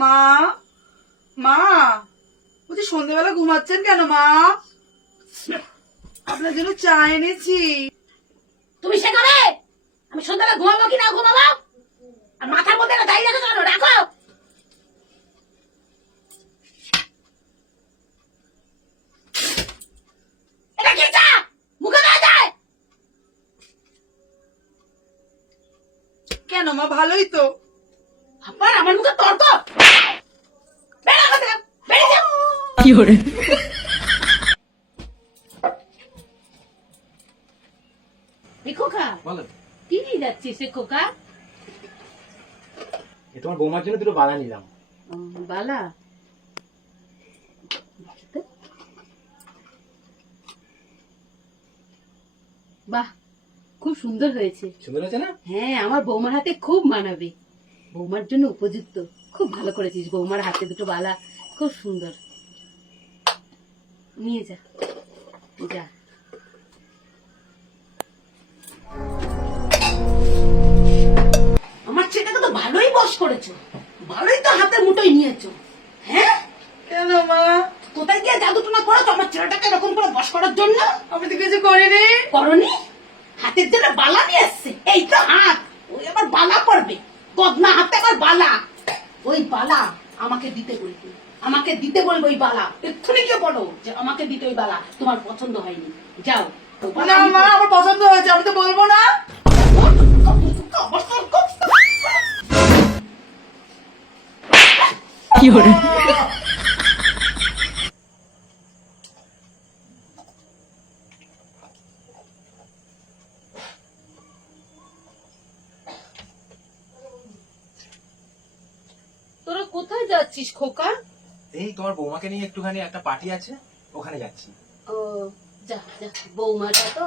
মা, মা, বলছি সন্ধ্যেবেলা ঘুমাচ্ছেন কেন মা? আপনার জন্য চা এনেছি। তুমি সে করে আমি সন্ধ্যাবেলা ঘুমাবো কি না ঘুমাবো? আর মাথার মধ্যে একটা দাঁড়িয়ে রাখো কেন? রাখো। এটা কি চা? মুখে দেওয়া যায়? কেন মা, ভালোই তো। আবার আমার মুখে তর্ক? বেরো এখান থেকে, বেরিয়ে যাও। কি hore এই খোকা, বলো। কি নিয়ে যাচ্ছিস রে খোকা? তোমার বৌমার জন্য দুটো বালা নিলাম। বালা? বাহ, খুব সুন্দর হয়েছে। সুন্দর হয়েছে না? হ্যাঁ, আমার বৌমার হাতে খুব মানাবে। বৌমার জন্য উপযুক্ত। খুব ভালো করেছিস, বৌমার হাতে দুটো বালা খুব সুন্দর। নিয়ে যা, যা। আমার ছেলেটাকে তো ভালোই বশ করেছো, ভালোই তো হাতে মুঠোই নিয়েছো। হ্যাঁ, কেন মা? কোথায় দিয়ে জাদুটনা করেছো আমার ছেলেটাকে এরকম করে বশ করার জন্য? আমি তো কিছু করিনি। করনি? হাতের জন্য বালা নিয়ে এসছে। এই তো হাত, ওই আবার বালা পড়বে। কদনা হাতে আবার বালা। ওই বালা আমাকে দিতে বলবে, আমাকে দিতে বলবে ওই বালা। এক্ষুনি গিয়ে বলো যে আমাকে দিতে ওই বালা। তোমার পছন্দ হয়নি, যাও। না মা, আমার পছন্দ হয়েছে, আমি তো বলবো না। কি hore তোরা কোথায় যাচ্ছিস খোকা? এই তোমার বৌমাকে নিয়ে একটুখানি একটা পার্টি আছে, ওখানে যাচ্ছি। ও, যা যা, বৌমাটা তো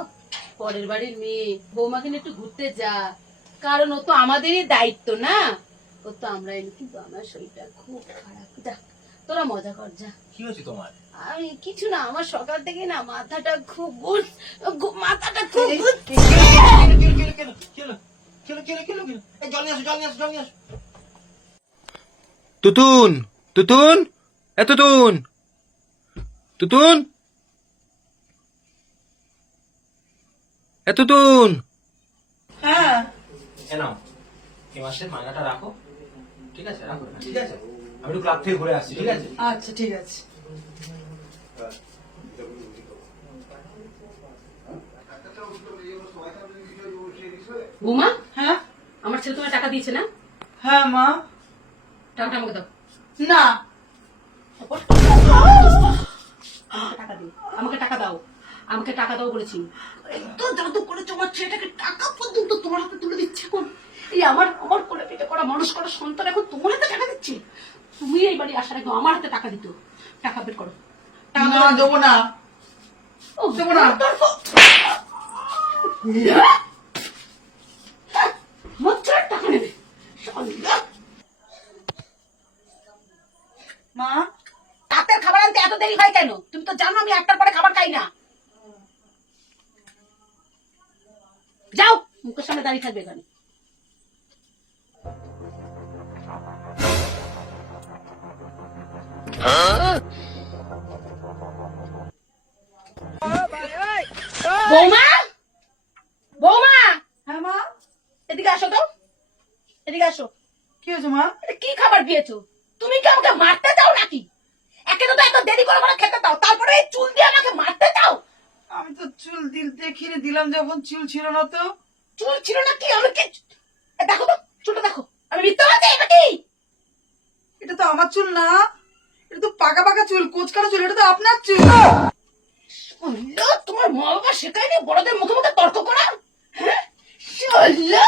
পরের বাড়ির মেয়ে, বৌমাকে নিয়ে একটু ঘুরতে যা। কারণ ও তো আমাদেরই দায়িত্ব না, ও তো আমরা এনে। কিন্তু আমার শরীরটা খুব খারাপ। যা, তোরা মজা কর, যা। কি হয়েছে তোমার? আমি কিছু না, আমার সকাল থেকে না মাথাটা খুব মাথাটা খুব তুতুন, তুতুন, এ তুতুন, তুতুন, এ তুতুন। হ্যাঁ, এ নাও, এই মাসের মাইনাটা রাখো। ঠিক আছে, রাখো। ঠিক আছে, আমি একটু ক্লাব থেকে ঘুরে আসছি। ঠিক আছে? আচ্ছা ঠিক আছে। বৌমা, হ্যাঁ আমার ছেলে তোমার টাকা দিয়েছে না? হ্যাঁ মা। টাকাটা আমাকে দাও। না, টাকা দিও, আমাকে টাকা দাও, আমাকে টাকা দাও বলেছি। এত জাদু করেছো আমার ছেলেটাকে, টাকা পর্যন্ত তোমার হাতে তুলে দিচ্ছে এখন। এই আমার আমার কোলে পিঠে করা মানুষ করা সন্তান এখন তোমার হাতে টাকা দিচ্ছে। তুমি এই বাড়ি আসার আগে আমার হাতে টাকা দিত। টাকা বের করো। টাকা না দেবো না। ও, দেবো না। আমার ছেলের টাকা নেবে শালা। মা, রাতের খাবার আনতে এত দেরি হয় কেন? তুমি তো জানো আমি 1টার পরে খাবার খাই না। যাও, মুখের সামনে দাঁড়িয়ে থাকবে এখানে। বৌমা, বৌমা, হ্যাঁ মা। এদিকে আসো তো, এদিকে আসো। কি হয়েছে মা? এটা কি খাবার দিয়েছো? তুমি কি আমাকে মারতে চাও নাকি? একে তো এত দেরি করে মানে খেতে দাও, তারপরে এই চুল দিয়ে আমাকে মারতে চাও? আমি তো চুল দেখিয়ে দিলাম, যখন চুল ছিল না তো। চুল ছিল না কি? আমি কি দেখো তো, চুলটা দেখো। আমি মিথ্যা বলছি এটা কি? এটা তো আমার চুল না, এটা তো পাকা পাকা চুল, কোচকানো চুল, এটা তো আপনার চুল। শুনলো, তোমার মা বাবা শেখায়নি বড়দের মুখে মুখে তর্ক করা? হ্যাঁ, শুনলো।